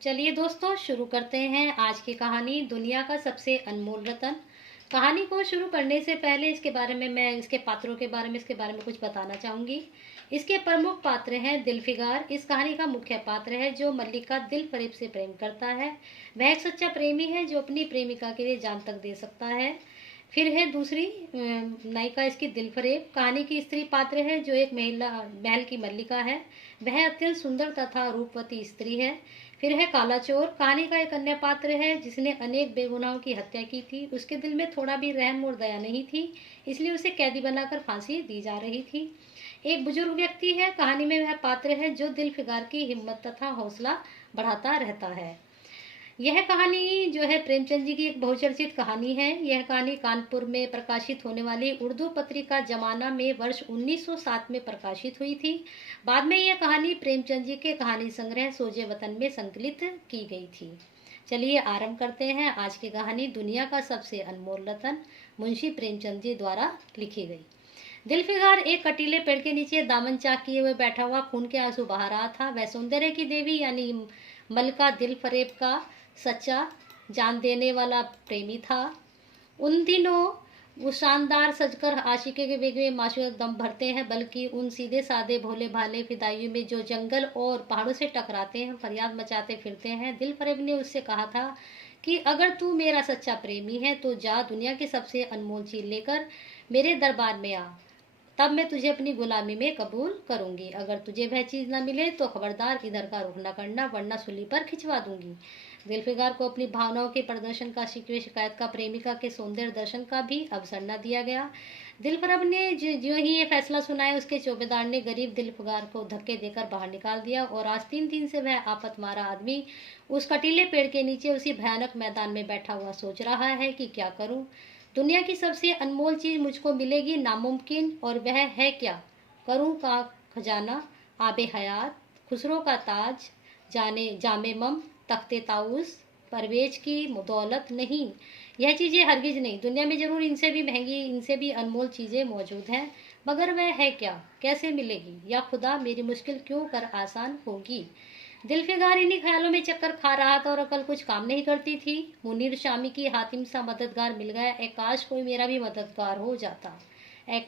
चलिए दोस्तों, शुरू करते हैं आज की कहानी, दुनिया का सबसे अनमोल रतन। कहानी को शुरू करने से पहले मैं इसके पात्रों के बारे में इसके बारे में कुछ बताना चाहूंगी। इसके प्रमुख पात्र हैं दिलफिगार। इस कहानी का मुख्य पात्र है जो मल्लिका दिल फरेब से प्रेम करता है। वह एक सच्चा प्रेमी है जो अपनी प्रेमिका के लिए जान तक दे सकता है। फिर है दूसरी नायिका इसकी दिलफरेब। कहानी की स्त्री पात्र है जो एक महल की मल्लिका है। वह अत्यंत सुंदर तथा रूपवती स्त्री है। फिर है काला चोर। कहानी का एक अन्य पात्र है जिसने अनेक बेगुनाहों की हत्या की थी। उसके दिल में थोड़ा भी रहम और दया नहीं थी, इसलिए उसे कैदी बनाकर फांसी दी जा रही थी। एक बुजुर्ग व्यक्ति है। कहानी में वह पात्र है जो दिल फिगार की हिम्मत तथा हौसला बढ़ाता रहता है। यह कहानी जो है प्रेमचंद जी की एक बहुचर्चित कहानी है। यह कहानी कानपुर में प्रकाशित होने वाली उर्दू पत्रिका जमाना में वर्ष 1907 में प्रकाशित हुई थी। बाद में यह कहानी प्रेमचंद जी के कहानी संग्रह सोजे वतन में संकलित की गई थी। चलिए आरंभ करते हैं आज की कहानी, दुनिया का सबसे अनमोल रतन, मुंशी प्रेमचंद जी द्वारा लिखी गई। दिलफिगार एक कटीले पेड़ के नीचे दामन चाक किए हुए बैठा हुआ खून के आंसू बहा रहा था। वह सौंदर्य की देवी यानी मलका दिल फरेब का सच्चा जान देने वाला प्रेमी था। उन दिनों वो शानदार सजकर आशिकी के वेग में मासूम दम भरते हैं, बल्कि उन सीधे साधे भोले भाले फिदाइयों में जो जंगल और पहाड़ों से टकराते हैं, फरियाद मचाते फिरते हैं। दिल फरेब ने उससे कहा था कि अगर तू मेरा सच्चा प्रेमी है तो जा दुनिया की सबसे अनमोल चीज लेकर मेरे दरबार में आ, तब मैं तुझे अपनी गुलामी में कबूल करूंगी। अगर तुझे वह चीज न मिले तो खबरदार इधर का रुख न करना, वरना सूली पर खिंचवा दूंगी। दिलफिगार को अपनी भावनाओं के प्रदर्शन का शिकवे शिकायत का प्रेमिका के सौंदर्य दर्शन का भी अवसर न दिया गया। दिलफरब ने जो ही ये फैसला सुनाया, उसके चौबेदार ने गरीब दिलफिगार को धक्के देकर बाहर निकाल दिया और आज 3 दिन से वह आपत मारा आदमी उस कटीले पेड़ के नीचे उसी भयानक मैदान में बैठा हुआ सोच रहा है कि क्या करूं। दुनिया की सबसे अनमोल चीज मुझको मिलेगी नामुमकिन, और वह है क्या? करूं का खजाना, आबे हयात, खुसरो का ताज, जाने जामे मम, तख्ते ताउस, परवेज की दौलत नहीं, यह चीज़ें हरगिज नहीं। दुनिया में जरूर इनसे भी महंगी, इनसे भी अनमोल चीज़ें मौजूद हैं, मगर वह है क्या, कैसे मिलेगी? या खुदा मेरी मुश्किल क्यों कर आसान होगी? दिलफिगार इन्हीं ख्यालों में चक्कर खा रहा था और अकल कुछ काम नहीं करती थी। मुनीर शामी की हातिम सा मददगार मिल गया। काश कोई मेरा भी मददगार हो जाता।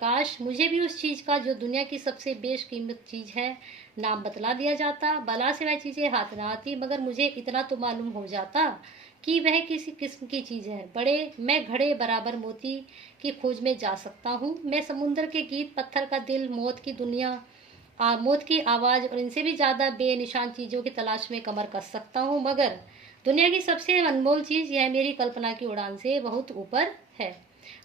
काश मुझे भी उस चीज़ का जो दुनिया की सबसे बेशकीमत चीज़ है नाम बतला दिया जाता। भला से वह चीज़ें हाथ ना आती, मगर मुझे इतना तो मालूम हो जाता कि वह किसी किस्म की चीज़ है। मैं घड़े बराबर मोती की खोज में जा सकता हूँ। मैं समुद्र के गीत, पत्थर का दिल, मौत की दुनिया, मौत की आवाज़ और इनसे भी ज़्यादा बेनिशान चीज़ों की तलाश में कमर कस सकता हूँ, मगर दुनिया की सबसे अनमोल चीज़ यह मेरी कल्पना की उड़ान से बहुत ऊपर है।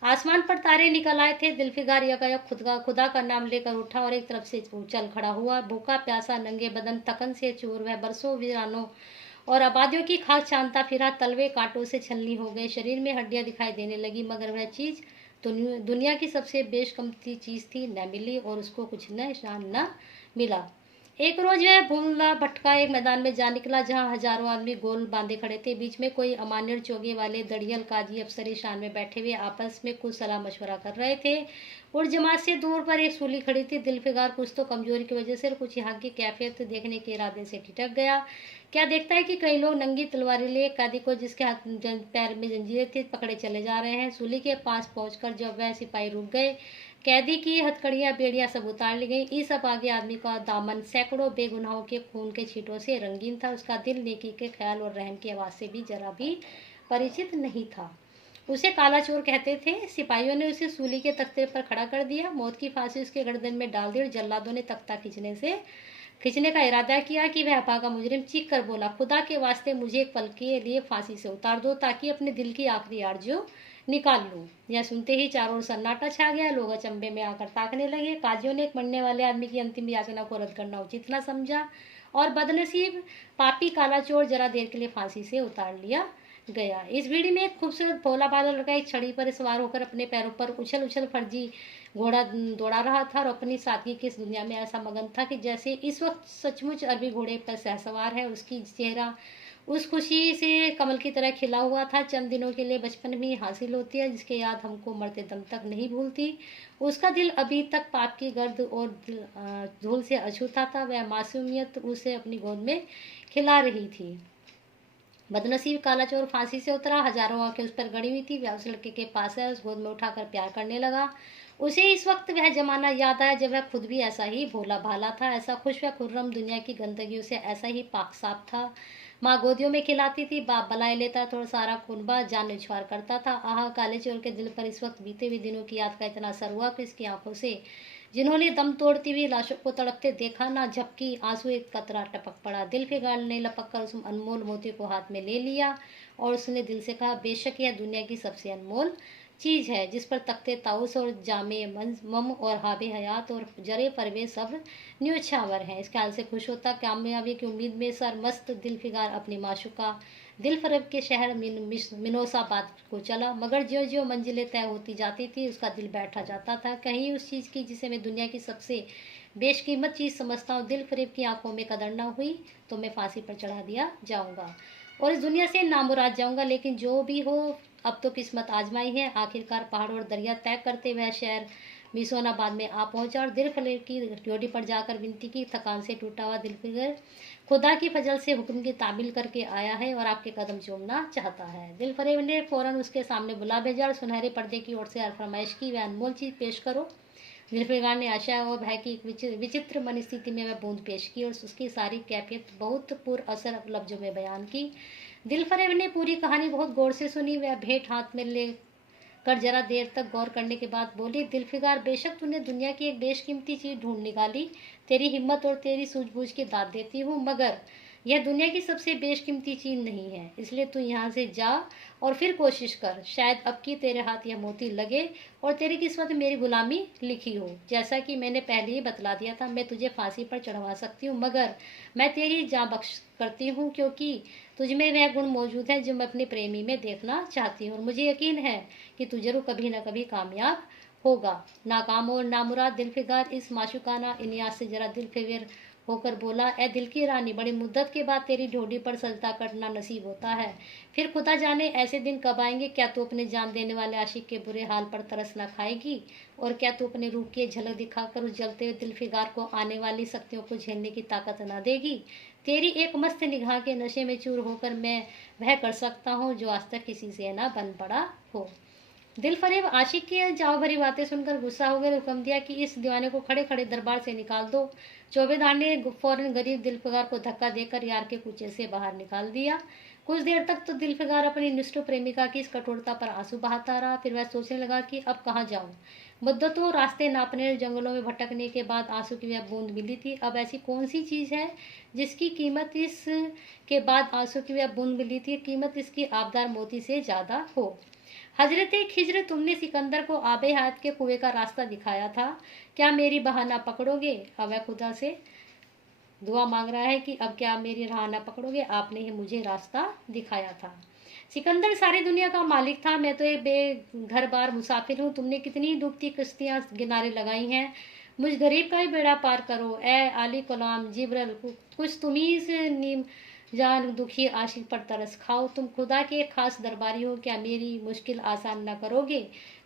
आसमान पर तारे निकल आए थे। दिलफिगार यकायक खुदा का नाम लेकर उठा और एक तरफ से चल खड़ा हुआ। भूखा प्यासा, नंगे बदन, थकन से चूर, वह बरसों वीरानों और आबादियों की खाक छानता फिरा। तलवे कांटों से छलनी हो गए, शरीर में हड्डियां दिखाई देने लगी, मगर वह चीज दुनिया की सबसे बेशकीमती चीज थी, न मिली और उसको कुछ निशान न मिला। एक रोज वह भूला भटका एक मैदान में जा निकला जहां हजारों आदमी गोल बांधे खड़े थे। बीच में कोई अमान्य चोगे वाले दड़ियल काजी अफसरी शान में बैठे हुए आपस में कुछ सलाह मशवरा कर रहे थे। और जमात से दूर पर एक सूली खड़ी थी। दिलफिगार कुछ तो कमजोरी की वजह से कुछ यहाँ की कैफियत देखने के इरादे से ठिठक गया। क्या देखता है कि कई लोग नंगी तलवारी लिए कैदी को, जिसके हाथ पैर में जंजीरें थी, पकड़े चले जा रहे हैं। सूली के पास पहुंचकर जब वह सिपाही रुक गए, कैदी की हथकड़ियां बेड़ियां सब उतार ली गई। इस सब आगे आदमी का दामन सैकड़ों बेगुनाहों के खून के छींटों से रंगीन था। उसका दिल नेकी के ख्याल और रहम की आवाज से भी जरा भी परिचित नहीं था। उसे काला चोर कहते थे। सिपाहियों ने उसे सूली के तख्ते पर खड़ा कर दिया। मौत की फांसी उसके गर्दन में डाल दी और जल्लादों ने तख्ता खींचने का इरादा किया कि वह अभागा मुजरिम चीख कर बोला, खुदा के वास्ते मुझे एक पल के लिए फांसी से उतार दो ताकि अपने दिल की आखिरी आरज़ू निकाल लूं। यह सुनते ही चारों ओर सन्नाटा छा गया। लोग अचंभे में आकर ताकने लगे। काजियों ने एक मरने वाले आदमी की अंतिम याचना को रद्द करना उचित न समझा और बदनसीब पापी काला चोर जरा देर के लिए फांसी से उतार लिया गया। इस भीड़ में एक खूबसूरत भोला बादल लड़का एक छड़ी पर सवार होकर अपने पैरों पर उछल उछल फर्जी घोड़ा दौड़ा रहा था और अपनी सादगी की इस दुनिया में ऐसा मगन था कि जैसे इस वक्त सचमुच अरबी घोड़े पर सहसवार है। उसकी चेहरा उस खुशी से कमल की तरह खिला हुआ था। चंद दिनों के लिए बचपन में हासिल होती है, जिसके याद हमको मरते दम तक नहीं भूलती। उसका दिल अभी तक पाप की गर्द और धूल से अछूता था। वह मासूमियत उसे अपनी गोद में खिला रही थी। बदनसीब काला चोर फांसी से उतरा, हजारों आंखें उस पर गड़ी हुई थी। वह उस लड़के के पास है, उस गोद में उठाकर प्यार करने लगा। उसे इस वक्त वह जमाना याद आया जब वह खुद भी ऐसा ही भोला भाला था, ऐसा खुश व खुर्रम, दुनिया की गंदगियों से ऐसा ही पाक साफ था। माँ गोदियों में खिलाती थी, बाप बलाए लेता तो सारा कुनबा जान निछावर करता था। आह, काले चोर के दिल पर इस वक्त बीते हुए दिनों की याद का इतना असर हुआ कि इसकी आंखों से, जिन्होंने दम तोड़ती हुई लाशों को तड़पते देखा, ना झपकी आंसू एक कतरा टपक पड़ा। दिल फिगाड़ ने लपक कर उस अनमोल मोती को हाथ में ले लिया और उसने दिल से कहा, बेशक यह दुनिया की सबसे अनमोल चीज है, जिस पर तख्ते ताउस और जामे मम और हाबे हयात और जरे परवे सब न्योछावर हैं। इस ख्याल से खुश होता, कामयाबी की उम्मीद में सर मस्त दिल फिगार अपनी माशुका दिल फरेब के शहर मिनोसाबाद को चला। मगर ज्यो ज्यो मंजिलें तय होती जाती थी, उसका दिल बैठा जाता था कहीं उस चीज़ की जिसे मैं दुनिया की सबसे बेशकीमत चीज़ समझता हूँ। दिल फरेब की आंखों में कदर न हुई तो मैं फांसी पर चढ़ा दिया जाऊंगा और इस दुनिया से नामुराद जाऊंगा। लेकिन जो भी हो, अब तो किस्मत आजमाई है। आखिरकार पहाड़ और दरिया तय करते वह शहर मिसोनाबाद में आ पहुंचा और दिल फरेब की ड्योढ़ी पर जाकर विनती की, थकान से टूटा हुआ दिल फिगर खुदा की फजल से हुक्म की तामील करके आया है और आपके कदम चूमना चाहता है। दिल फरेब ने फौरन उसके सामने बुला भेजा और सुनहरे पर्दे की ओर से हर फरमाइश की, वह अनमोल चीज पेश करो। दिलफिगार ने आशा और भय की एक विचित्र मनस्थिति में वह बूंद पेश की और उसकी सारी कैफियत बहुत पुर असर लफ्जों में बयान की। दिलफरेब ने पूरी कहानी बहुत गौर से सुनी। वह भेंट हाथ में ले कर जरा देर तक गौर करने के बाद बोली, दिलफिगार, बेशक तूने दुनिया की एक बेशकीमती चीज ढूंढ निकाली, तेरी हिम्मत और तेरी सूझबूझ की दाद देती हूँ, मगर यह दुनिया की सबसे बेशकीमती चीज नहीं है। इसलिए तू यहाँ से जा और फिर कोशिश कर, शायद अब की तेरे हाथ यह मोती लगे और तेरी किस्मत में मेरी गुलामी लिखी हो। जैसा कि मैंने पहले ही बतला दिया था, मैं तुझे फांसी पर चढ़वा सकती हूँ, मगर मैं तेरी जान बख्श करती हूँ, क्योंकि तुझ में वह गुण मौजूद है जो मैं अपने प्रेमी में देखना चाहती हूँ और मुझे यकीन है कि तू जरूर कभी न कभी कामयाब होगा। नाकाम और नामुराद दिलफिगार इस माशुकाना इनियास से जरा दिल फेवर होकर बोला, ए दिल की रानी, बड़ी मुद्दत के बाद तेरी ढोडी पर सजदा करना नसीब होता है। फिर खुदा जाने ऐसे दिन कब आएंगे। क्या तू अपने जान देने वाले आशिक के बुरे हाल पर तरस न खाएगी, और क्या तू अपने रूप की झलक दिखाकर उस जलते हुए दिलफिगार को आने वाली शक्तियों को झेलने की ताकत न देगी। तेरी एक मस्त निगाह के नशे में चूर होकर मैं वह कर सकता हूँ जो आज तक किसी से न बन पड़ा हो। दिल फरेब आशिक की जाओ भरी बातें सुनकर गुस्सा हो गए, हुक्म दिया कि इस दीवाने को खड़े खड़े दरबार से निकाल दो। चौबेदार ने फौरन गरीब दिलफिगार को धक्का देकर यार के कूचे से बाहर निकाल दिया। कुछ देर तक तो दिलफिगार अपनी निष्ठुर प्रेमिका की इस कठोरता पर आंसू बहाता रहा। फिर वह सोचने लगा कि अब कहाँ जाऊं। मुद्दतों रास्ते नापने, जंगलों में भटकने के बाद आंसू की वह बूंद मिली थी। अब ऐसी कौन सी चीज है जिसकी कीमत इस के बाद आंसू की वह बूंद मिली थी, कीमत इसकी आबदार मोती से ज्यादा हो। हजरत खिज्र, तुमने सिकंदर को आबे हयात के कुएं का रास्ता दिखाया था, क्या मेरी बहाना पकड़ोगे। अब वह खुदा से दुआ मांग रहा है कि अब क्या मेरी राह ना पकड़ोगे, आपने ही मुझे रास्ता दिखाया था। सिकंदर सारी दुनिया का मालिक था, मैं तो एक बेघर बार मुसाफिर हूँ। तुमने कितनी डूबती किश्तियां किनारे लगाई हैं, मुझ गरीब का ही बेड़ा पार करो। ए आली कलाम जिब्रल, कुछ तुम ही से नीम जान दुखी आशिक पर तरस खाओ। तुम खुदा के खास दरबारी हो, क्या मेरी मुश्किल आसान न करोगे।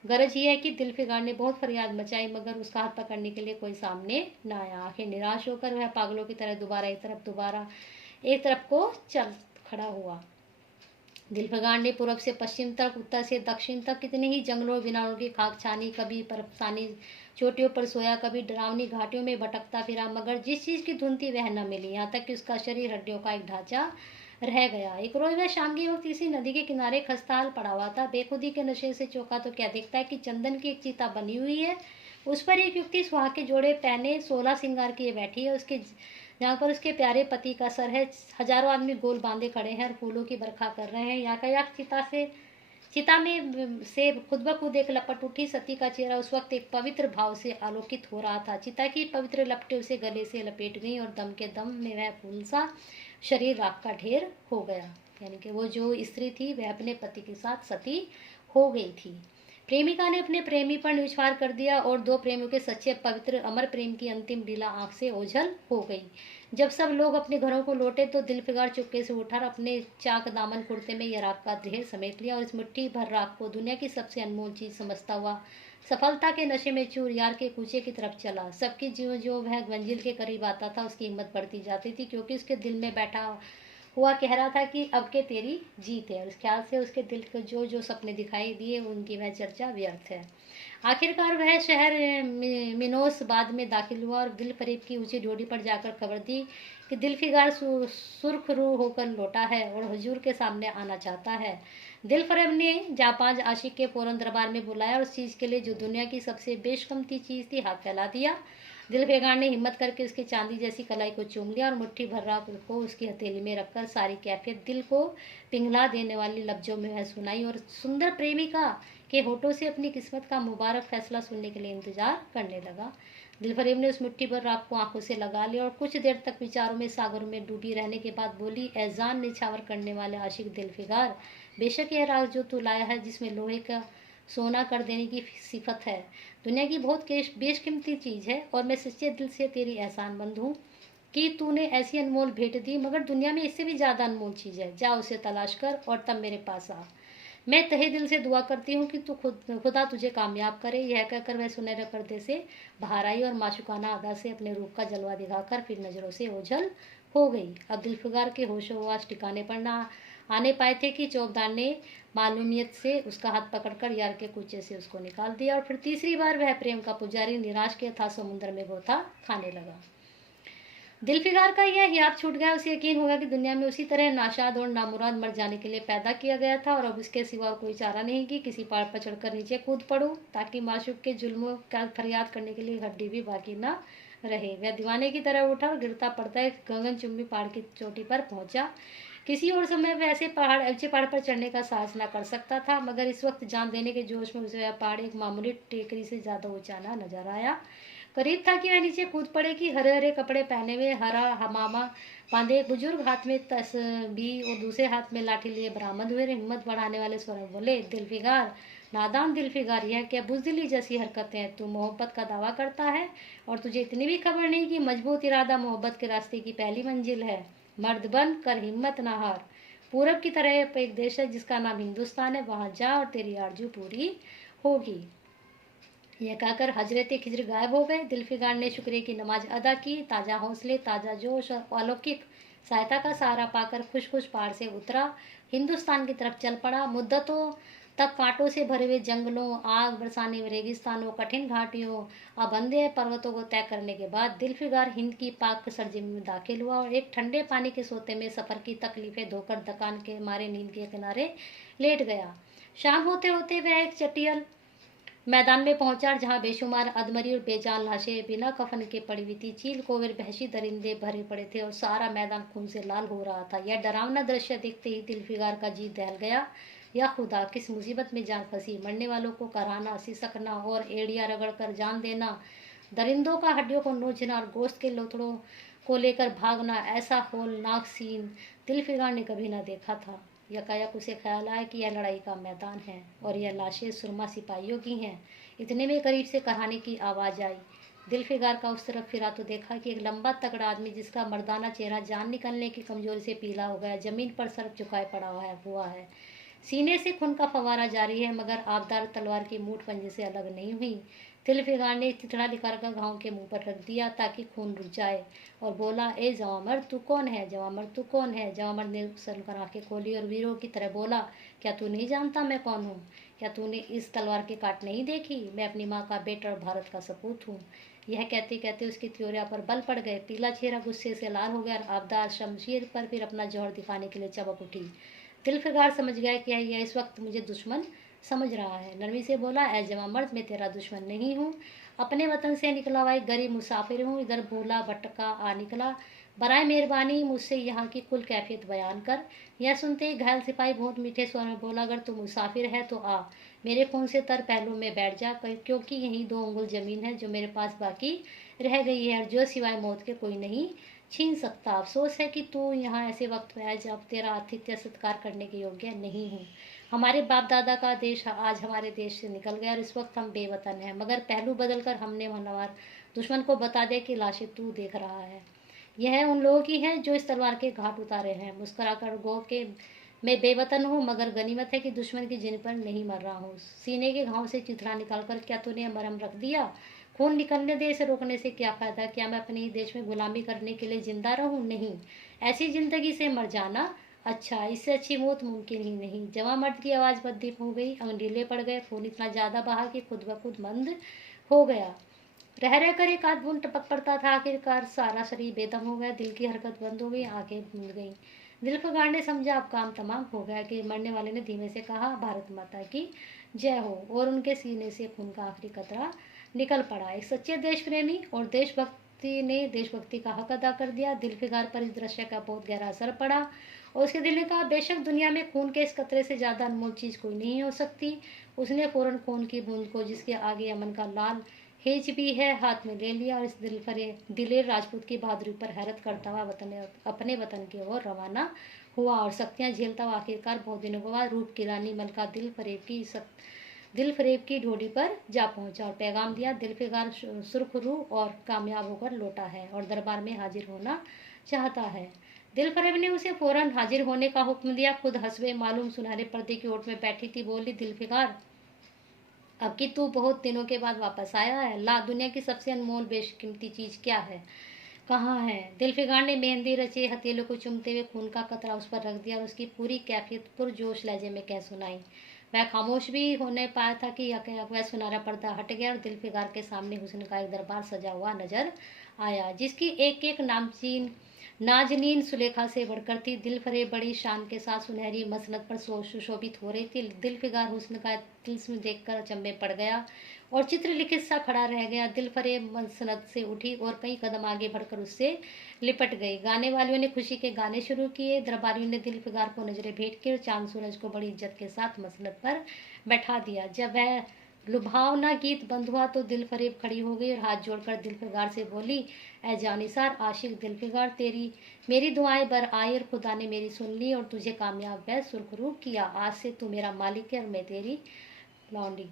गरज ये है कि दिलफिगार ने बहुत फरियाद मचाई, मगर उसका हाथ पकड़ने के लिए कोई सामने न आया। आखिर निराश होकर वह पागलों की तरह दोबारा एक तरफ को चल खड़ा हुआ। दिलफिगार ने पूर्व से पश्चिम तक, उत्तर से दक्षिण तक कितने ही जंगलों बिनारों की खाक छानी, कभी बर्फसानी चोटियों पर सोया, कभी डरावनी घाटियों में भटकता फिरा, मगर जिस चीज की धुन थी वह न मिली। यहाँ तक कि उसका शरीर हड्डियों का एक ढांचा रह गया। एक रोज वह शाम के वक्त इसी नदी के किनारे खस्ताहाल पड़ा हुआ था। बेखुदी के नशे से चौंका तो क्या देखता है कि चंदन की एक चिता बनी हुई है, उस पर एक युवती सुहाग के जोड़े पहने 16 श्रृंगार किए बैठी है। उसके जहाँ पर उसके प्यारे पति का सर है, हजारों आदमी गोल बांधे खड़े हैं और फूलों की बरखा कर रहे हैं। यातायात चिता में से खुद ब खुद एक लपट उठी। सती का चेहरा उस वक्त एक पवित्र भाव से आलोकित हो रहा था। चिता की पवित्र लपटें उसे गले से लपेट गईं और दम के दम में वह फूल सा शरीर राख का ढेर हो गया। यानी कि वो जो स्त्री थी वह अपने पति के साथ सती हो गई थी। प्रेमिका ने अपने प्रेमी पर निछावर कर दिया और दो प्रेमियों के सच्चे पवित्र अमर प्रेम की अंतिम लीला आंख से ओझल हो गई। जब सब लोग अपने घरों को लौटे तो दिलफिगार चुपके से उठा और अपने चाक दामन कुर्ते में यह राख का ढेर समेट लिया और इस मुट्ठी भर राख को दुनिया की सबसे अनमोल चीज समझता हुआ सफलता के नशे में चूर यार के कूचे की तरफ चला। सबकी जो जो वह मंजिल के करीब आता था उसकी हिम्मत बढ़ती जाती थी, क्योंकि उसके दिल में बैठा हुआ कह रहा था कि अब के तेरी जीत है, और इस ख्याल से उसके दिल को जो जो सपने दिखाई दिए उनकी वह चर्चा व्यर्थ है। आखिरकार वह शहर मिनोस बाद में दाखिल हुआ और दिल फरेब की ऊंची ड्योढ़ी पर जाकर खबर दी कि दिलफिगार सुर्खरू होकर लौटा है और हुजूर के सामने आना चाहता है। दिल फरेब ने जापान आशिक के फौरन दरबार में बुलाया और उस चीज़ के लिए जो दुनिया की सबसे बेशकमती चीज़ थी हाथ फैला दिया। दिलफिगार ने हिम्मत करके उसकी चांदी जैसी कलाई को चूम लिया और मुट्ठी भर राख को उसकी हथेली में रखकर सारी कैफियत दिल को पिघला देने वाली लफ्जों में वह सुनाई और सुंदर प्रेमिका के होठों से अपनी किस्मत का मुबारक फैसला सुनने के लिए इंतजार करने लगा। दिलफरेब ने उस मिट्टी भर राख को आंखों से लगा लिया और कुछ देर तक विचारों में सागरों में डूबी रहने के बाद बोली, एजान निछावर करने वाले आशिक दिलफिगार, बेशक यह राख जो तू लाया है जिसमें लोहे का सोना कर देने की सिफत है, दुनिया की बहुत बेशकीमती चीज़ है और मैं सच्चे दिल से तेरी एहसानमंद हूँ कि तूने ऐसी अनमोल भेंट दी, मगर दुनिया में इससे भी ज़्यादा अनमोल चीज़ है। जा उसे तलाश कर और तब मेरे पास आ। मैं तहे दिल से दुआ करती हूँ कि तू खुदा तुझे कामयाब करे। यह कहकर वह सुनहरे पर्दे से बाहर आई और माशुकाना अदा से अपने रूप का जलवा दिखाकर फिर नज़रों से ओझल हो गई। अब दिलफिगार के होशोहवास ठिकाने पर ना आने पाए थे कि चौबदार ने मालूमियत से उसका हाथ पकड़कर यार के कूचे से उसको निकाल दिया और फिर तीसरी बार वह प्रेम का पुजारी निराश के था समुद्र में गोता खाने लगा। दिलफिगार का यह याद छूट गया। उसे यकीन होगा कि दुनिया में उसी तरह नाशाद और नामुराद मर जाने के लिए पैदा किया गया था और अब इसके सिवा और कोई चारा नहीं कि किसी पहाड़ पर चढ़कर नीचे कूद पड़ूं ताकि माशूक के जुल्मों का फरियाद करने के लिए हड्डी भी बाकी न रहे। वह दीवाने की तरह उठा और गिरता पड़ता एक गगनचुंबी पहाड़ की चोटी पर पहुंचा। किसी और समय वह ऐसे ऊंचे पहाड़ पर चढ़ने का साहस न कर सकता था, मगर इस वक्त जान देने के जोश में उसे वह पहाड़ एक मामूली टेकरी से ज्यादा ऊंचा न नजर आया। करीब था कि वह नीचे कूद पड़े कि हरे हरे कपड़े पहने हुए, हरा हमामा बांधे एक बुजुर्ग हाथ में तस्बीह और दूसरे हाथ में लाठी लिए बरामद हुए। हिम्मत बढ़ाने वाले स्वर में बोले, दिलफिगार, नादान दिलफिगार, यह क्या बुजदिली जैसी हरकतें हैं? तू मोहब्बत का दावा करता है और तुझे इतनी भी खबर नहीं कि मजबूत इरादा मोहब्बत के रास्ते की पहली मंजिल है। मर्द बन कर हिम्मत ना हार। पूरब की तरह एक देश है जिसका नाम हिंदुस्तान है, वहां जा और तेरी आरजू पूरी होगी। यह कहकर हजरत खिजर गायब हो गए। दिलफिगार ने शुक्रिया की नमाज अदा की। ताज़ा हौसले, ताज़ा जोश और अलौकिक सहायता का सहारा पाकर खुश खुश पहाड़ से उतरा, हिंदुस्तान की तरफ चल पड़ा। मुद्दतों तक कांटों से भरे हुए जंगलों, आग बरसाने हुए रेगिस्तानों, कठिन घाटियों, अबंधे पर्वतों को तय करने के बाद दिलफिगार हिंद की पाक सरजमीन में दाखिल हुआ और एक ठंडे पानी के सोते में सफ़र की तकलीफें धोकर थकान के मारे नींद के किनारे लेट गया। शाम होते होते वह एक चटियल मैदान में पहुंचा जहां बेशुमार अधमरी और बेजान लाशें बिना कफन के पड़ी हुई थी। चील कोविल वहशी दरिंदे भरे पड़े थे और सारा मैदान खून से लाल हो रहा था। यह डरावना दृश्य देखते ही दिलफिगार का जी दहल गया। या खुदा, किस मुसीबत में जान फंसी। मरने वालों को कराना, सिसकना और एड़िया रगड़ कर जान देना, दरिंदों का हड्डियों को नोचना और गोश्त के लोथड़ों को लेकर भागना, ऐसा होलनाक सीन दिलफिगार ने कभी न देखा था। यकायक उसे ख्याल आया कि यह लड़ाई का मैदान है और यह लाशें सुरमा सिपाहियों की हैं। इतने में करीब से कहानी की आवाज़ आई। दिलफिगार का उस तरफ फिरा तो देखा कि एक लंबा तगड़ा आदमी जिसका मर्दाना चेहरा जान निकलने की कमजोरी से पीला हो गया, जमीन पर सर झुकाए पड़ा हुआ है। सीने से खून का फवारा जारी है, मगर आबदार तलवार की मूठ पंजे से अलग नहीं हुई। दिलफिगार ने चिथड़ा निकालकर घाव के मुंह पर रख दिया ताकि खून रुक जाए और बोला, ए जवामर्द, तू कौन है? जवामर्द, तू कौन है? जवामर्द ने सलकर आंखें खोली और वीरों की तरह बोला, क्या तू नहीं जानता मैं कौन हूँ? क्या तूने इस तलवार की काट नहीं देखी? मैं अपनी माँ का बेटा और भारत का सपूत हूँ। यह कहते कहते उसकी त्योरिया पर बल पड़ गए। पीला चेहरा गुस्से से लाल हो गया और आबदार शमशीर पर फिर अपना जौहर दिखाने के लिए चबक उठी। दिलफिगार समझ गया कि यह इस वक्त मुझे दुश्मन समझ रहा है। नरमी से बोला, ऐ जवां मर्द, मैं तेरा दुश्मन नहीं हूँ। अपने वतन से निकला हुआ एक गरीब मुसाफिर हूँ। इधर भूला भटका आ निकला। बराए मेहरबानी मुझसे यहाँ की कुल कैफियत बयान कर। यह सुनते ही घायल सिपाही बहुत मीठे स्वर में बोला, अगर तू मुसाफिर है तो आ, मेरे खून से तर पहलू में बैठ जा, क्योंकि यही 2 अंगुल जमीन है जो मेरे पास बाकी रह गई है और जो सिवाय मौत के कोई नहीं छीन सकता। अफसोस है कि तू यहाँ ऐसे वक्त में आया जब तेरा आतिथ्य सत्कार करने के योग्य नहीं हूँ। हमारे बाप दादा का देश आज हमारे देश से निकल गया और इस वक्त हम बेवतन हैं, मगर पहलू बदलकर हमने मनवार दुश्मन को बता दे कि लाशें तू देख रहा है यह उन लोगों की हैं जो इस तलवार के घाट उतारे हैं। मुस्कुराकर गो के मैं बेवतन हूँ, मगर गनीमत है कि दुश्मन की जिन पर नहीं मर रहा हूँ। सीने के घाव से चिथड़ा निकालकर क्या तूने मरहम रख दिया? खून निकलने दे, इसे रोकने से क्या फायदा? क्या मैं अपने ही देश में गुलामी करने के लिए जिंदा रहूं? नहीं, ऐसी जिंदगी से मर जाना अच्छा, इससे अच्छी मौत मुमकिन ही नहीं। जवां मर्द की आवाज़ बददीप हो गई, अंग ढीले पड़ गए, खून इतना ज़्यादा बहा कि खुद ब खुद मंद हो गया। रह रह कर एक आध बूंद टपक पड़ता था। आखिरकार सारा शरीर बेदम हो गया, दिल की हरकत बंद हो गई, आंखें भूल गईं। दिलफगार ने समझा अब काम तमाम हो गया कि मरने वाले ने धीमे से कहा, भारत माता की जय हो, और उनके सीने से खून का आखिरी कतरा निकल पड़ा। एक सच्चे देश प्रेमी और देशभक्ति ने देशभक्ति का हक अदा कर दिया। दिलफगार पर इस दृश्य का बहुत गहरा असर पड़ा और उसके दिल ने कहा, बेशक दुनिया में खून के इस कतरे से ज़्यादा अनमोल चीज़ कोई नहीं हो सकती। उसने फौरन खून की बूंद को, जिसके आगे अमन का लाल हेज भी है, हाथ में ले लिया और इस दिलेर राजपूत की बहादुरी पर हैरत करता हुआ अपने वतन की ओर रवाना हुआ और सख्तियां झेलता हुआ आखिरकार बहुत दिनों के बाद रूप की रानी मलका दिल फरेब की ढोली पर जा पहुंचा और पैगाम दिया, दिलफगार सुरखरू और कामयाब होकर लौटा है और दरबार में हाजिर होना चाहता है। दिल फरेब ने उसे फौरन हाजिर होने का हुक्म दिया। खुद हसबे मालूम सुनहरे पर्दे की ओट में बैठी थी, बोली, दिलफगार, अब कि तू बहुत दिनों के बाद वापस आया है, ला, दुनिया की सबसे अनमोल बेशकीमती चीज क्या है, कहाँ है? दिलफगार ने मेहंदी रचे हथेलियों को चूमते हुए खून का कतरा उस पर रख दिया और उसकी पूरी कैफियत पुरजोश लहजे में कह सुनाई। वह खामोश भी होने पाया था कि वह सुनहरा पर्दा हट गया और दिलफगार के सामने हुस्न का एक दरबार सजा हुआ नजर आया, जिसकी एक एक नाजनीन सुलेखा से बढ़कर थी। दिलफरेब बड़ी शान के साथ सुनहरी मसनद पर सुशोभित हो रही थी। दिलफगार हुस्न का तिल्स्म देखकर अचंभे पड़ गया और चित्रलिखित सा खड़ा रह गया। दिलफरेब मसनद से उठी और कई कदम आगे बढ़कर उससे लिपट गई। गाने वालियों ने खुशी के गाने शुरू किए। दरबारियों ने दिलफगार को नजरें भेंट की और चांद सूरज को बड़ी इज्जत के साथ मसनद पर बैठा दिया। जब वह लुभावना गीत बंद हुआ तो दिलफरेब खड़ी हो गई और हाथ जोड़कर दिलफगार से बोली, ए जानिसार आशिक दिलफगार, तेरी मेरी दुआएं बर आई और खुदा ने मेरी सुन ली और तुझे कामयाब व सुरखरू किया। आज से तू मेरा मालिक है और मैं तेरी लौंडी।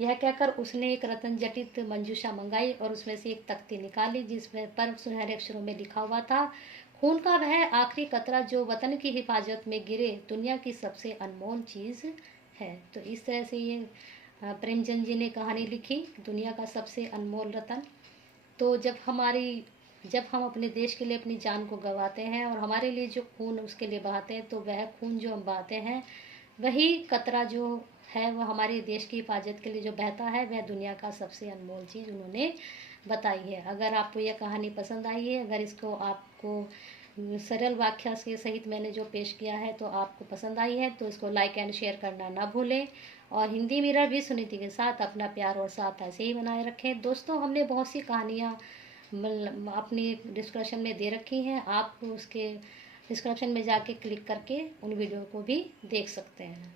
यह कहकर उसने एक रतन जटित मंजूषा मंगाई और उसमें से एक तख्ती निकाली, जिसमें पर सुनहरे अक्षरों में लिखा हुआ था, खून का वह आखिरी कतरा जो वतन की हिफाजत में गिरे दुनिया की सबसे अनमोल चीज़ है। तो इस तरह से ये प्रेमचंद जी ने कहानी लिखी, दुनिया का सबसे अनमोल रतन। तो जब हम अपने देश के लिए अपनी जान को गंवाते हैं और हमारे लिए जो खून उसके लिए बहाते हैं, तो वह खून जो हम बहाते हैं, वही कतरा जो है वह हमारे देश की हिफाजत के लिए जो बहता है, वह दुनिया का सबसे अनमोल चीज़ उन्होंने बताई है। अगर आपको यह कहानी पसंद आई है, अगर इसको आपको सरल व्याख्या के सहित मैंने जो पेश किया है तो आपको पसंद आई है, तो इसको लाइक एंड शेयर करना ना भूलें और हिंदी मिरर भी सुनीति के साथ अपना प्यार और साथ ऐसे ही बनाए रखें। दोस्तों, हमने बहुत सी कहानियाँ अपनी डिस्क्रिप्शन में दे रखी हैं, आप उसके डिस्क्रिप्शन में जाके क्लिक करके उन वीडियो को भी देख सकते हैं।